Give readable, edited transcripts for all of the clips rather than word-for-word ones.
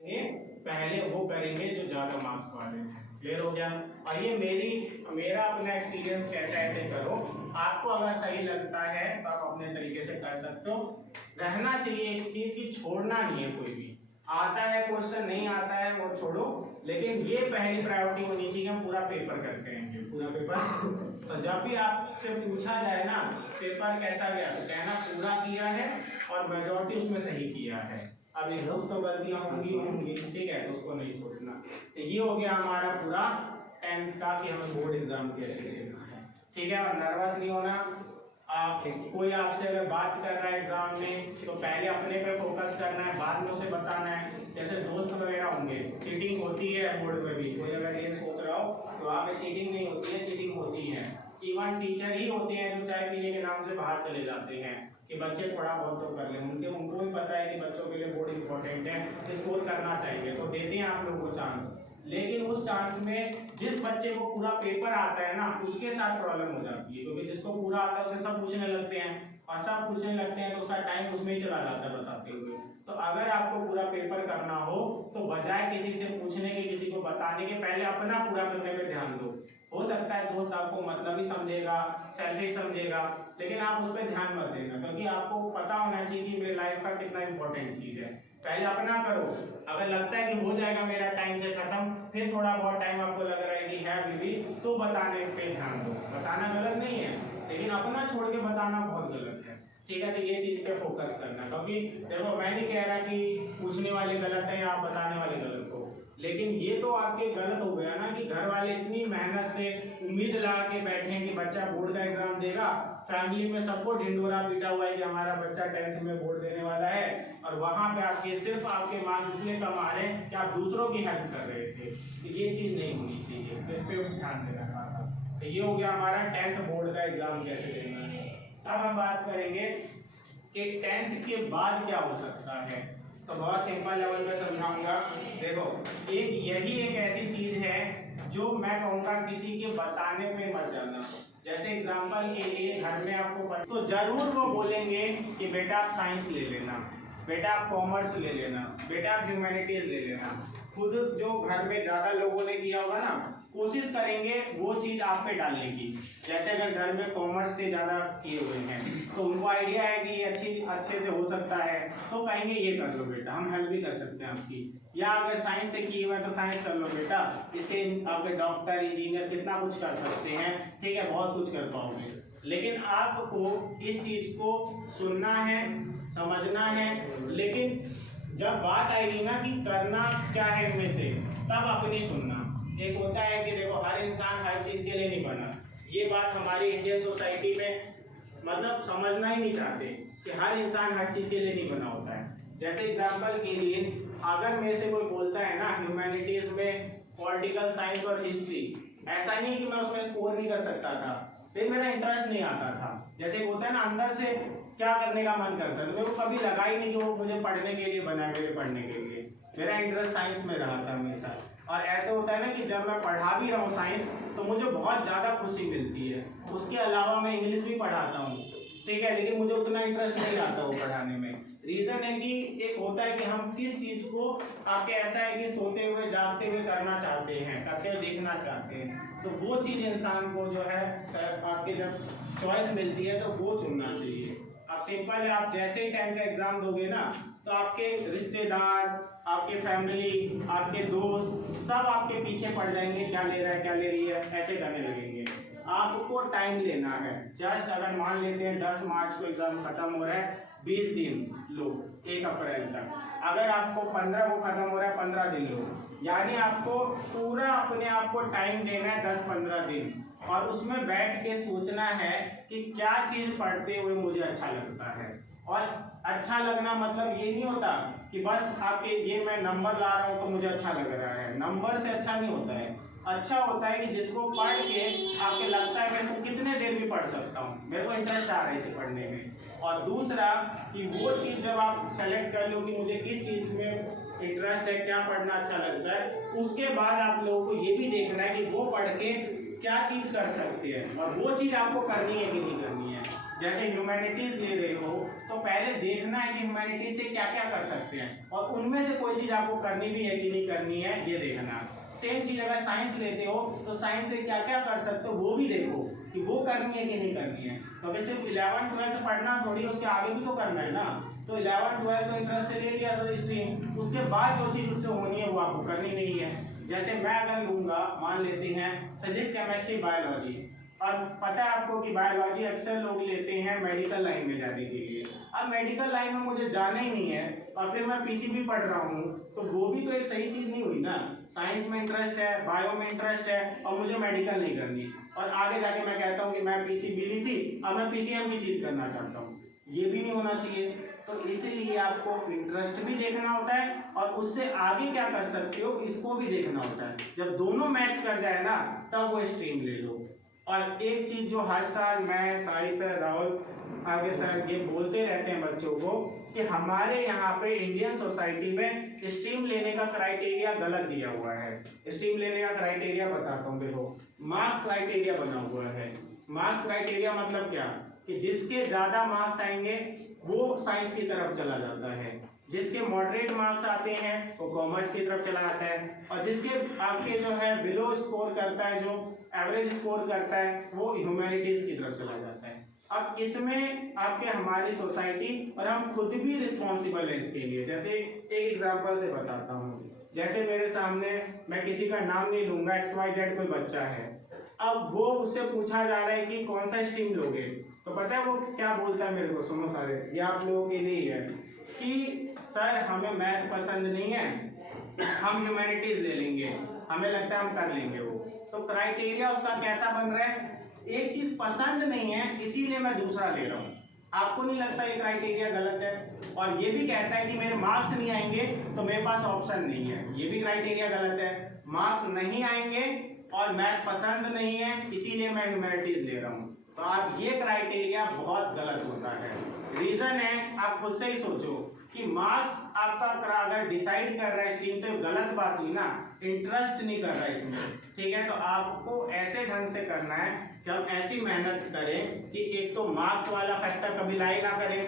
पहले वो करेंगे जो ज़्यादा मार्क्स वाले हैं। क्लियर हो गया। और ये मेरा अपना एक्सपीरियंस कहता है ऐसे करो। आपको अगर सही लगता है तो आप अपने तरीके से कर सकते हो। रहना चाहिए एक चीज़ की, छोड़ना नहीं है कोई भी। आता है क्वेश्चन, नहीं आता है वो छोड़ो, लेकिन ये पहली प्रायोरिटी होनी चाहिए हम पूरा पेपर करके आएंगे, पूरा पेपर। तो जब भी आपसे पूछा जाए ना पेपर कैसा गया, तो कहना पूरा किया है और मेजॉरिटी उसमें सही किया है। अब एक तो गलतियां होंगी, ठीक है, तो उसको नहीं सोचना। तो ये हो गया हमारा पूरा 10th का कि हमें बोर्ड एग्जाम कैसे देना है, ठीक है। और नर्वस नहीं होना। कोई आपसे अगर बात कर रहा है एग्जाम में तो पहले अपने पे फोकस करना है, बाद में उसे बताना है। जैसे दोस्त वगैरह होंगे, चीटिंग होती है बोर्ड में भी, कोई अगर ये सोच रहा हो तो वहाँ पे चीटिंग नहीं होती है, चीटिंग होती है। इवन टीचर ही होते हैं जो चाय पीने के नाम से बाहर चले जाते हैं कि बच्चे थोड़ा बहुत तो कर लें, उनको भी पता है कि बच्चों के लिए बोर्ड इंपॉर्टेंट है, स्कोर करना चाहिए, तो देते हैं आप लोगों को चांस। लेकिन उस चांस में जिस बच्चे को पूरा पेपर आता है ना उसके साथ प्रॉब्लम हो जाती है, क्योंकि जिसको पूरा आता है उसे सब पूछने लगते हैं और सब पूछने लगते हैं तो उसका टाइम उसमें ही चला जाता है बताते हुए। तो अगर आपको पूरा पेपर करना हो तो बजाय किसी से पूछने के, किसी को बताने के, पहले अपना पूरा करने पे ध्यान दो। हो सकता है दोस्त आपको मतलब ही समझेगा, सेल्फिश समझेगा, लेकिन आप उस पर ध्यान मत देना, क्योंकि आपको पता होना चाहिए कि मेरे लाइफ का कितना इंपॉर्टेंट चीज़ है। पहले अपना करो, अगर लगता है कि हो जाएगा मेरा टाइम से खत्म, फिर थोड़ा बहुत टाइम आपको लग रहा है कि है अभी भी, तो बताने पे ध्यान दो। बताना गलत नहीं है, लेकिन अपना छोड़ के बताना बहुत गलत है, ठीक है। तो ये चीज़ पे फोकस करना, क्योंकि देखो मैं नहीं कह रहा कि पूछने वाले गलत है या बताने वाले गलत हो, लेकिन ये तो आपके गलत हो गया ना कि घर वाले इतनी मेहनत से उम्मीद लगा के बैठे हैं कि बच्चा बोर्ड का एग्जाम देगा, फैमिली में सबको ढिंडोरा पीटा हुआ है कि हमारा बच्चा 10th में बोर्ड देने वाला है, और वहां पे आपके सिर्फ आपके मार्क्स इसलिए कम आ रहे हैं कि आप दूसरों की हेल्प कर रहे थे। तो ये चीज़ नहीं होनी चाहिए, तो इस पर ध्यान देना था। तो ये हो गया हमारा 10th बोर्ड का एग्जाम कैसे देना है। अब हम बात करेंगे कि 10th के बाद क्या हो सकता है। तो बहुत सिंपल लेवल पे समझाऊंगा। देखो यही एक ऐसी चीज है जो मैं कहूँगा किसी के बताने पे मत जाना। जैसे एग्जाम्पल के लिए घर में आपको तो जरूर वो बोलेंगे कि बेटा आप साइंस ले लेना, बेटा आप कॉमर्स ले लेना, बेटा आप ह्यूमैनिटीज ले लेना। खुद जो घर में ज़्यादा लोगों ने किया होगा ना, कोशिश करेंगे वो चीज़ आप पे डालने की। जैसे अगर घर में कॉमर्स से ज़्यादा किए हुए हैं तो उनको आइडिया है कि ये अच्छे से हो सकता है, तो कहेंगे ये कर लो बेटा, हम हेल्प भी कर सकते हैं आपकी। या अगर साइंस से किए हुए हैं तो साइंस कर लो बेटा, इससे आपके डॉक्टर इंजीनियर कितना कुछ कर सकते हैं, ठीक है, बहुत कुछ कर पाओगे। लेकिन आपको इस चीज़ को सुनना है, समझना है, लेकिन जब बात आएगी ना कि करना क्या है इनमें से, तब अपनी सुनना। एक होता है कि देखो हर इंसान हर चीज़ के लिए नहीं बना, ये बात हमारी इंडियन सोसाइटी में मतलब समझना ही नहीं चाहते कि हर इंसान हर चीज़ के लिए नहीं बना होता है। जैसे एग्जाम्पल के लिए अगर मेरे से कोई बोलता है ना ह्यूमैनिटीज़ में पॉलिटिकल साइंस और हिस्ट्री, ऐसा नहीं कि मैं उसमें स्कोर नहीं कर सकता था, फिर मेरा इंटरेस्ट नहीं आता था। जैसे होता है ना अंदर से क्या करने का मन करता है, तो मेरे को कभी लगा ही नहीं कि वो मुझे पढ़ने के लिए बना है, मेरे पढ़ने के लिए। मेरा इंटरेस्ट साइंस में रहा था हमेशा। और ऐसे होता है ना कि जब मैं पढ़ा भी रहा हूँ साइंस तो मुझे बहुत ज़्यादा खुशी मिलती है। उसके अलावा मैं इंग्लिश भी पढ़ाता हूँ, ठीक है, लेकिन मुझे उतना इंटरेस्ट नहीं आता वो पढ़ाने में। रीज़न है कि एक होता है कि हम किस चीज़ को, आपके ऐसा है कि सोते हुए जागते हुए करना चाहते हैं, करते हुए देखना चाहते हैं, तो वो चीज़ इंसान को जो है आपके जब चॉइस मिलती है तो वो चुनना चाहिए। अब सिंपल है, आप जैसे ही टाइम का एग्ज़ाम दोगे ना तो आपके रिश्तेदार, आपके फैमिली, आपके दोस्त सब आपके पीछे पड़ जाएंगे, क्या ले रहा है, क्या ले रही है, ऐसे करने लगेंगे। आपको टाइम लेना है। जस्ट अगर मान लेते हैं 10 मार्च को एग्ज़ाम खत्म हो रहा है, 20 दिन लो 1 अप्रैल तक। अगर आपको 15 को खत्म हो रहा है, 15 दिन लो, यानी आपको पूरा अपने आप को टाइम देना है 10-15 दिन, और उसमें बैठ के सोचना है कि क्या चीज़ पढ़ते हुए मुझे अच्छा लगता है। और अच्छा लगना मतलब ये नहीं होता कि बस आपके ये मैं नंबर ला रहा हूँ तो मुझे अच्छा लग रहा है, नंबर से अच्छा नहीं होता है। अच्छा होता है कि जिसको पढ़ के आपके लगता है मैं इसको कितने देर भी पढ़ सकता हूँ, मेरे को इंटरेस्ट आ रहा है इसे पढ़ने में। और दूसरा कि वो चीज़ जब आप सेलेक्ट कर लो कि मुझे किस चीज़ में इंटरेस्ट है, क्या पढ़ना अच्छा लगता है, उसके बाद आप लोगों को ये भी देखना है कि वो पढ़ के क्या चीज़ कर सकते हैं और वो चीज़ आपको करनी है कि नहीं करनी है। जैसे ह्यूमैनिटीज ले रहे हो तो पहले देखना है कि ह्यूमैनिटीज से क्या क्या कर सकते हैं और उनमें से कोई चीज़ आपको करनी भी है कि नहीं करनी है ये देखना। सेम चीज़ अगर साइंस लेते हो तो साइंस से क्या क्या कर सकते हो वो भी देखो कि वो करनी है कि नहीं करनी है। तो अगर सिर्फ 11th 12th पढ़ना थोड़ी, उसके आगे भी तो करना है ना। तो 11th 12th तो इंटरेस्ट से ले लिया सर स्ट्रीम, उसके बाद जो चीज़ उससे होनी है वो आपको करनी नहीं है। जैसे मैं अगर लूँगा, मान लेते हैं फिजिक्स केमिस्ट्री बायोलॉजी, और पता है आपको कि बायोलॉजी अक्सर लोग लेते हैं मेडिकल लाइन में जाने के लिए। अब मेडिकल लाइन में मुझे जाना ही नहीं है और फिर मैं पीसीबी पढ़ रहा हूँ, तो वो भी तो एक सही चीज़ नहीं हुई ना। साइंस में इंटरेस्ट है, बायो में इंटरेस्ट है और मुझे मेडिकल नहीं करनी, और आगे जाके मैं कहता हूँ कि मैं पीसीबी ली थी, अब मैं पीसीएम की चीज़ करना चाहता हूँ, ये भी नहीं होना चाहिए। तो इसलिए आपको इंटरेस्ट भी देखना होता है और उससे आगे क्या कर सकते हो इसको भी देखना होता है। जब दोनों मैच कर जाए ना तब वो स्ट्रीम ले लो। और एक चीज़ जो हर साल मैं, साई सर, राहुल आगे सर ये बोलते रहते हैं बच्चों को कि हमारे यहाँ पे इंडियन सोसाइटी में स्ट्रीम लेने का क्राइटेरिया गलत दिया हुआ है। स्ट्रीम लेने का क्राइटेरिया बताता हूँ, देखो मार्क्स क्राइटेरिया बना हुआ है। मार्क्स क्राइटेरिया मतलब क्या कि जिसके ज़्यादा मार्क्स आएंगे वो साइंस की तरफ चला जाता है, जिसके मॉडरेट मार्क्स आते हैं वो कॉमर्स की तरफ चला जाता है, और जिसके आपके जो है बिलो स्कोर करता है, जो एवरेज स्कोर करता है, वो ह्यूमैनिटीज की तरफ चला जाता है। अब इसमें आपके हमारी सोसाइटी और हम खुद भी रिस्पॉन्सिबल है इसके लिए। जैसे एक एग्जांपल से बताता हूँ, जैसे मेरे सामने, मैं किसी का नाम नहीं लूंगा, XYZ कोई बच्चा है, अब वो उससे पूछा जा रहा है कि कौन सा स्ट्रीम लोगे, तो पता है वो क्या बोलता है मेरे को, सुनो सारे, ये आप लोगों के लिए है कि सर हमें मैथ पसंद नहीं है, हम ह्यूमैनिटीज ले लेंगे, हमें लगता है हम कर लेंगे वो। तो क्राइटेरिया उसका कैसा बन रहा है, एक चीज पसंद नहीं है इसीलिए मैं दूसरा ले रहा हूँ। आपको नहीं लगता ये क्राइटेरिया गलत है? और ये भी कहता है कि मेरे मार्क्स नहीं आएंगे तो मेरे पास ऑप्शन नहीं है, ये भी क्राइटेरिया गलत है। मार्क्स नहीं आएंगे और मैथ पसंद नहीं है इसीलिए मैं ह्यूमैनिटीज ले रहा हूँ, तो आप ये क्राइटेरिया बहुत गलत होता है। रीजन है, आप खुद से ही सोचो कि मार्क्स आपका अगर डिसाइड कर रहा है स्ट्रीम, तो गलत बात हुई ना, इंटरेस्ट नहीं कर रहा है इसमें, ठीक है। तो आपको ऐसे ढंग से करना है कि हम ऐसी मेहनत करें कि एक तो मार्क्स वाला फैक्टर कभी लाई ना करें,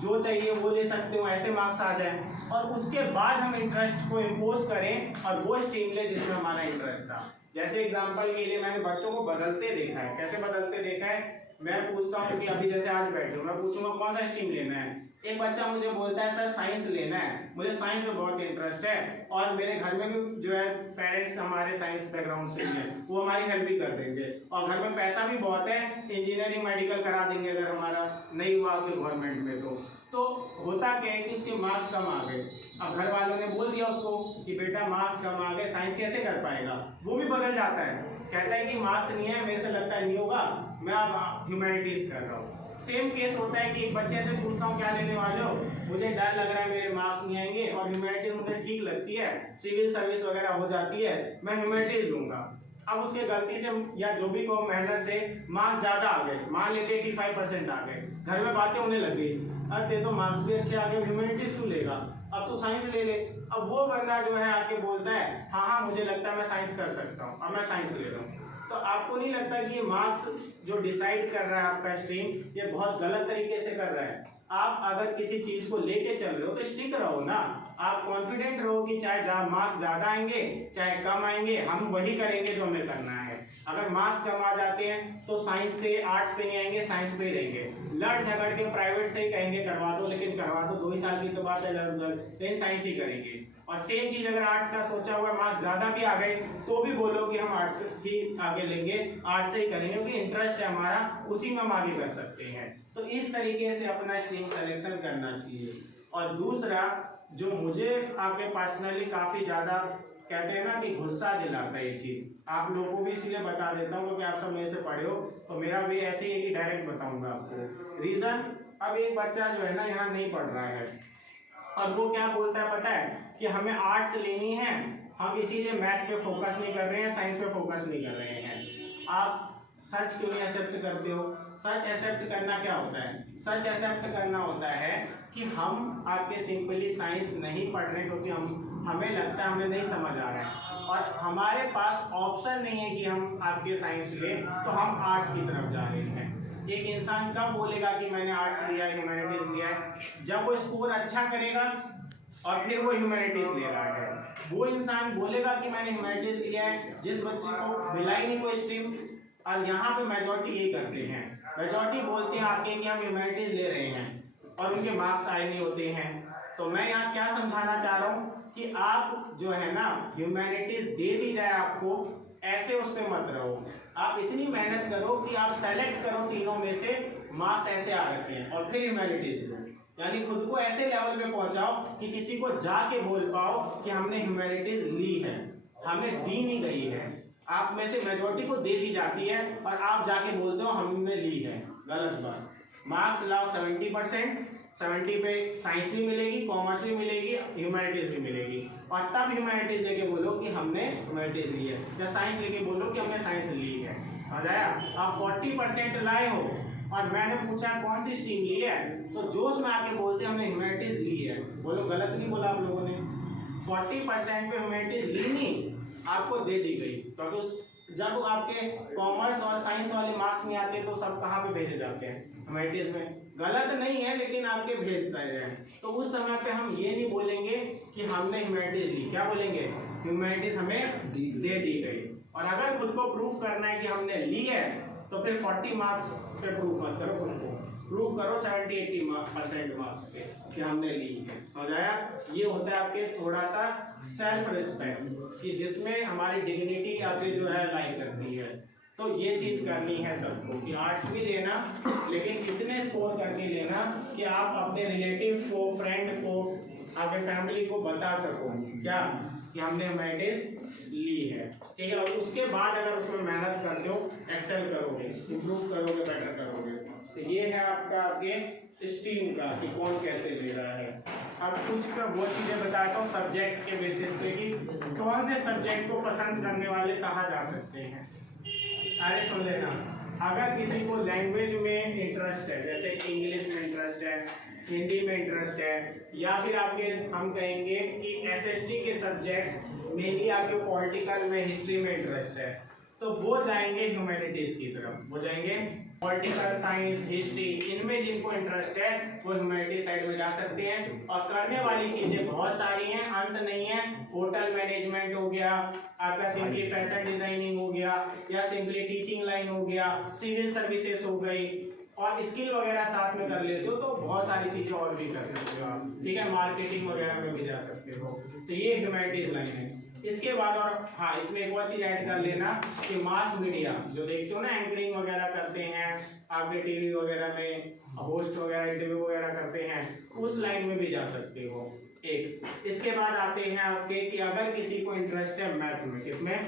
जो चाहिए वो ले सकते हो ऐसे मार्क्स आ जाए, और उसके बाद हम इंटरेस्ट को इम्पोज करें और वो स्ट्रीम ले जिसमें हमारा इंटरेस्ट था। जैसे एग्जांपल के लिए मैंने बच्चों को बदलते देखा है। कैसे बदलते देखा है, मैं पूछता हूँ कि अभी जैसे आज बैठे हो, मैं पूछूंगा कौन सा स्ट्रीम लेना है, एक बच्चा मुझे बोलता है सर साइंस लेना है, मुझे साइंस में बहुत इंटरेस्ट है और मेरे घर में भी जो है पेरेंट्स हमारे साइंस बैकग्राउंड से हैं, वो हमारी हेल्प भी कर देंगे और घर में पैसा भी बहुत है, इंजीनियरिंग मेडिकल करा देंगे अगर हमारा नहीं हुआ आपके गवर्नमेंट में। तो होता क्या है कि उसके मार्क्स कम आ गए, अब घर वालों ने बोल दिया उसको कि बेटा मार्क्स कम आ गए, साइंस कैसे कर पाएगा, वो भी बदल जाता है, कहता है कि मार्क्स नहीं है, मेरे से लगता है नहीं होगा, मैं अब ह्यूमैनिटीज कर रहा हूँ। सेम केस होता है कि एक बच्चे से पूछता हूँ क्या लेने वाले हो, मुझे डर लग रहा है मेरे मार्क्स नहीं आएंगे और ह्यूमैनिटीज मुझे ठीक लगती है, सिविल सर्विस वगैरह हो जाती है, मैं ह्यूमैनिटीज लूंगा। अब उसके गलती से या जो भी को मेहनत से मार्क्स ज्यादा आ गए, मान लेते 85% आ गए, घर में बातें होने लग गई, अरे तो मार्क्स भी अच्छे आ गए, ह्यूमैनिटीज क्यों लेगा, अब तो साइंस ले ले। अब वो बंदा जो है आके बोलता है हाँ मुझे लगता है मैं साइंस कर सकता हूँ, अब मैं साइंस ले रहा हूँ। तो आपको नहीं लगता कि ये मार्क्स जो डिसाइड कर रहा है आपका स्ट्रीम, ये बहुत गलत तरीके से कर रहा है? आप अगर किसी चीज को लेके चल रहे हो तो स्टिक रहो ना, आप कॉन्फिडेंट रहो कि चाहे मार्क्स ज्यादा आएंगे चाहे कम आएंगे, हम वही करेंगे जो हमें करना है। अगर मार्क्स कम आ जाते हैं तो साइंस से आर्ट्स पे नहीं आएंगे, साइंस पे ही रहेंगे, लड़ झगड़ के प्राइवेट से ही कहेंगे करवा दो, लेकिन करवा दो 2 ही साल की तो बात है, लेकिन साइंस ही करेंगे। और सेम चीज अगर आर्ट्स का सोचा हुआ मार्क्स ज्यादा भी आ गए तो भी बोलो कि हम आर्ट्स ही आगे लेंगे, आर्ट्स से ही करेंगे क्योंकि इंटरेस्ट है हमारा, उसी में हम आगे कर सकते हैं। तो इस तरीके से अपना स्ट्रीम सिलेक्शन करना चाहिए। और दूसरा जो मुझे आपके पर्सनली काफी ज्यादा कहते हैं ना कि गुस्सा दिलाता है ये चीज, आप लोगों को भी इसलिए बता देता हूँ क्योंकि आप सब मेरे से पढ़े हो, तो मेरा भी ऐसे ही कि डायरेक्ट बताऊंगा आपको रीजन। अब एक बच्चा जो है ना यहाँ नहीं पढ़ रहा है और वो क्या बोलता है पता है कि हमें आर्ट्स लेनी है, हम इसीलिए मैथ पे फोकस नहीं कर रहे हैं, साइंस पे फोकस नहीं कर रहे हैं। आप सच क्यों नहीं एक्सेप्ट करते हो? सच एक्सेप्ट करना क्या होता है? सच एक्सेप्ट करना होता है कि हम आपके सिंपली साइंस नहीं पढ़ रहे क्योंकि हमें लगता है हमें नहीं समझ आ रहा है और हमारे पास ऑप्शन नहीं है कि हम आपके साइंस लें, तो हम आर्ट्स की तरफ जा रहे हैं। एक इंसान कब बोलेगा कि मैंने आर्ट्स लिया है, ह्यूमैनिटीज लिया है? जब वो स्कोर अच्छा करेगा और फिर वो ह्यूमैनिटीज ले रहा है। वो इंसान बोलेगा कि मैंने ह्यूमैनिटीज लिया है जिस बच्चे को मिला ही नहीं कोई स्ट्रीम। और यहाँ पे मेजॉरिटी यही करते हैं, मेजॉरिटी बोलते हैं आके कि हम ह्यूमैनिटीज ले रहे हैं और उनके मार्क्स आए नहीं होते हैं। तो मैं यहाँ क्या समझाना चाह रहा हूँ कि आप जो है ना ह्यूमैनिटीज दे दी जाए आपको, ऐसे उस पर मत रहो। आप इतनी मेहनत करो कि आप सेलेक्ट करो तीनों में से, मार्क्स ऐसे आ रखे हैं और फिर ह्यूमैनिटीज लो। यानी खुद को ऐसे लेवल पे पहुंचाओ कि किसी को जाके बोल पाओ कि हमने ह्यूमैनिटीज ली है, हमें दी नहीं गई है। आप में से मेजॉरिटी को दे दी जाती है और आप जाके बोलते हो हमने ली है, गलत बात। मार्क्स लाओ 70%, 70 पे साइंस भी मिलेगी, कॉमर्स भी मिलेगी, ह्यूमैनिटीज भी मिलेगी। और तब ह्यूमैनिटीज लेके बोलो कि हमने ह्यूमैनिटीज ली है, या साइंस लेके बोलो कि हमने साइंस ली है। समझ आया? आप 40% लाए हो और मैंने पूछा कौन सी स्ट्रीम ली है, तो जोश में आके बोलते हमने ह्यूमैनिटीज ली है। बोलो गलत नहीं बोला आप लोगों ने। 40% पे ह्यूमैनिटीज ली नहीं, आपको दे दी गई। क्योंकि जब आपके कॉमर्स और साइंस वाले मार्क्स नहीं आते तो सब कहाँ पे भेजे जाते हैं? ह्यूमैनिटीज में। गलत नहीं है लेकिन आपके भेजते हैं। तो उस समय पे हम ये नहीं बोलेंगे कि हमने ह्यूमैनिटीज ली, क्या बोलेंगे? ह्यूमैनिटीज हमें दे दी गई। और अगर खुद को प्रूफ करना है कि हमने ली है तो फिर 40 मार्क्स पे प्रूफ मत करो, खुद को प्रूफ करो 70-80% मार्क्स पे कि हमने ली है। समझ आया? ये होता है आपके थोड़ा सा सेल्फ रिस्पेक्ट, कि जिसमें हमारी डिग्निटी आपके जो है लाई करती है। तो ये चीज़ करनी है सबको कि आर्ट्स भी लेना, लेकिन इतने स्कोर करके लेना कि आप अपने रिलेटिव्स को, फ्रेंड को, आपके फैमिली को बता सको क्या कि हमने ह्यूमैनिटीज ली है। ठीक है? और उसके बाद अगर उसमें मेहनत करते हो, एक्सेल करोगे, इम्प्रूव करोगे, बेटर करोगे। तो ये है आपका आपके स्ट्रीम का कि कौन कैसे ले रहा है। अब कुछ का वो चीज़ें बताता हूँ सब्जेक्ट के बेसिस पे कि कौन से सब्जेक्ट को पसंद करने वाले कहाँ जा सकते हैं। अरे सुन लेना, अगर किसी को लैंग्वेज में इंटरेस्ट है, जैसे इंग्लिश में इंटरेस्ट है, हिंदी में इंटरेस्ट है, या फिर आपके हम कहेंगे कि एसएसटी के सब्जेक्ट मेनली आपके पॉलिटिकल में, हिस्ट्री में इंटरेस्ट है, तो वो जाएंगे ह्यूमैनिटीज़ की तरफ। वो जाएंगे पॉलिटिकल साइंस, हिस्ट्री, इनमें जिनको इंटरेस्ट है वो ह्यूमैनिटीज साइड में जा सकते हैं। और करने वाली चीज़ें बहुत सारी हैं, अंत नहीं है। होटल मैनेजमेंट हो गया, आपका सिंपली फैशन डिजाइनिंग हो गया, या सिंपली टीचिंग लाइन हो गया, सिविल सर्विसेज हो गई, और स्किल वगैरह साथ में कर लेते हो तो बहुत सारी चीज़ें और भी कर सकते हो आप। ठीक है? मार्केटिंग वगैरह में भी जा सकते हो। तो ये ह्यूमैनिटीज लाइन है। इसके बाद और हाँ, इसमें एक और चीज़ ऐड कर लेना कि मास मीडिया जो देखते हो ना, एंकरिंग वगैरह करते हैं आपके टीवी वगैरह में, होस्ट वगैरह इंटरव्यू वगैरह करते हैं, उस लाइन में भी जा सकते हो। एक इसके बाद आते हैं आपके कि अगर किसी को इंटरेस्ट है मैथ में, किसमें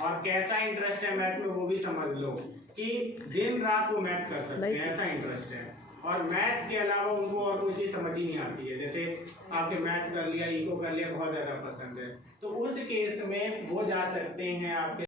और कैसा इंटरेस्ट है मैथ में वो भी समझ लो कि दिन रात वो मैथ कर सकते हैं, ऐसा इंटरेस्ट है। और मैथ के अलावा उनको और कोई चीज़ समझ ही नहीं आती है। जैसे आपके मैथ कर लिया, इको कर लिया, बहुत ज़्यादा पसंद है, तो उस केस में वो जा सकते हैं आपके